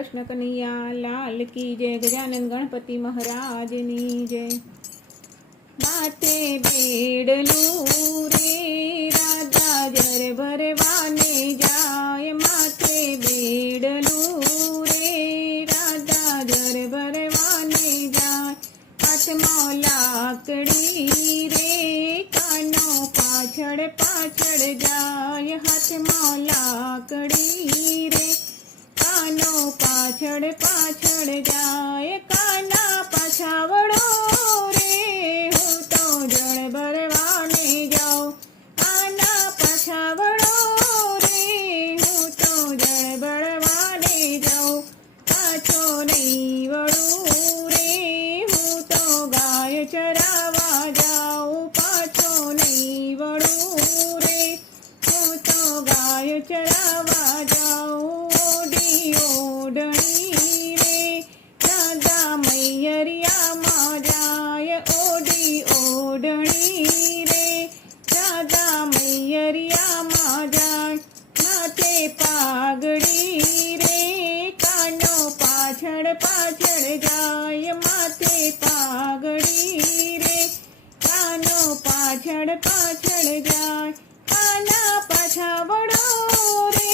કૃષ્ણ કનૈયા લાલ કી જય ગજાનંદ ગણપતિ મહારાજની જય. માથે બેડલું રે રાધા જર ભરવાને જાય. માથે બેડલું રે રાધા જર ભરવાને જાય. હાથમાં લાકડી રે, કાનો પાછળ પાછળ જાય. હાથમાં લાકડી રે પાછળ પાછળ જાય, કાના પાછાવડો રે. હું તો જળ ભરવાને જાઉં, કાના પાછાવડો રે. હું તો જળ ભરવાને જાઉં પાછો નહીં વળું રે. હું તો ગાય ચરાવા જાઉં પાછો નહીં વળું રે. હું તો ગાય ચરાવા જાઉં. જાય માથે પાઘડી રે. કાનો પાછળ પાછળ જાય, કાના પાછા વડો રે.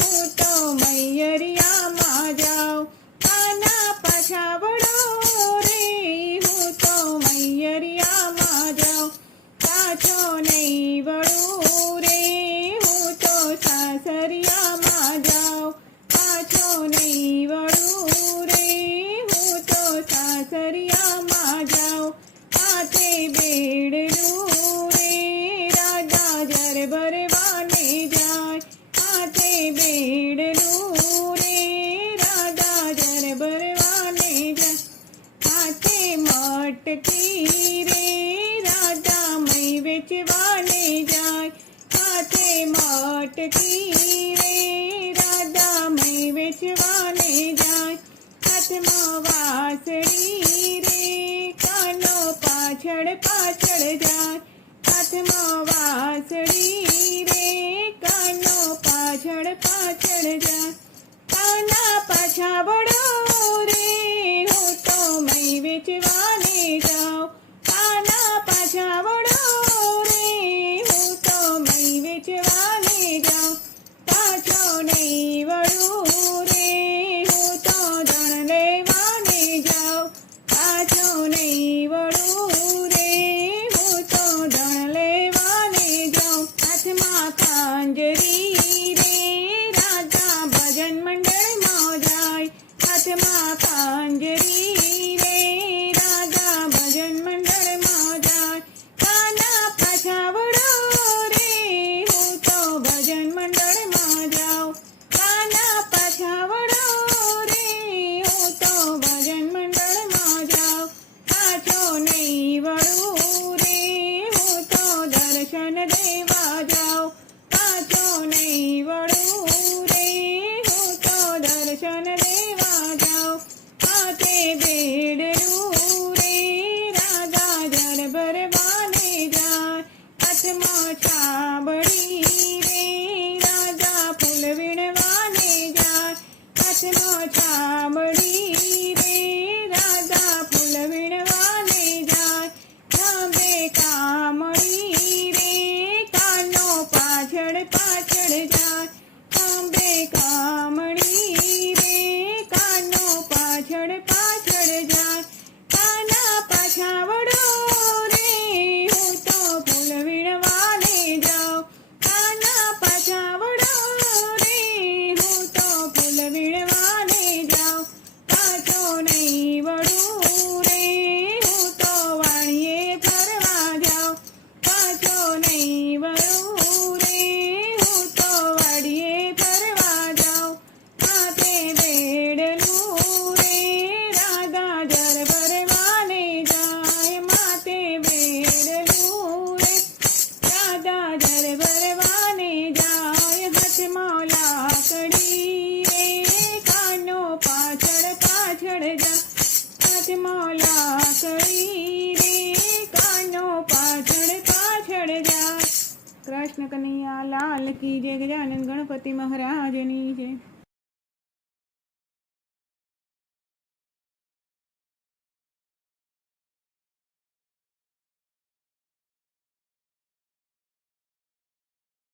હું તો મૈયરિયામાં જાઉં, કાના પાછા વડો રે. હું તો મૈયરિયામાં જાઉં પાછો નહીં હાથે બેડલું રે રાજા જર ભરવાને જાય હાથે બેડલું રે રાજા જર ભરવાને જાય હાથે મટકી રે રાધા મય વેચવાને જાય હાથે મટકી રે રાધા મય વેચવાને જાય હાથમાં વાસળી રે કાનો પાછળ પાછળ જાય હાથમાં વાસળી રે, કાનો પાછળ પાછળ જાય કાના પાછા વળો રે, હું તો મય વેચવાને કાંજરી રે રાજા ભજન મંડળમાં જાય હાથમાં પાંજરી રે રાજા ભજન મંડળમાં જાય કાના પાછા વળો રે હું તો ભજન મંડળમાં જાઉં કાના પાછા વળો રે હું તો ભજન મંડળમાં જાઉં પાછો નહીં વળું રે હું તો દર્શન દેવા હાથમાં ચામડી રે રાધા ફૂલ વીણવાને જાય. ખંભે કામળી રે, કાનો પાછળ પાછળ જાય. ખંભે કામળી રે, કાનો પાછળ પાછળ જાય. કાના પાછા કૃષ્ણ કનૈયા લાલ કી જય ગજાનન ગણપતિ મહારાજની જય.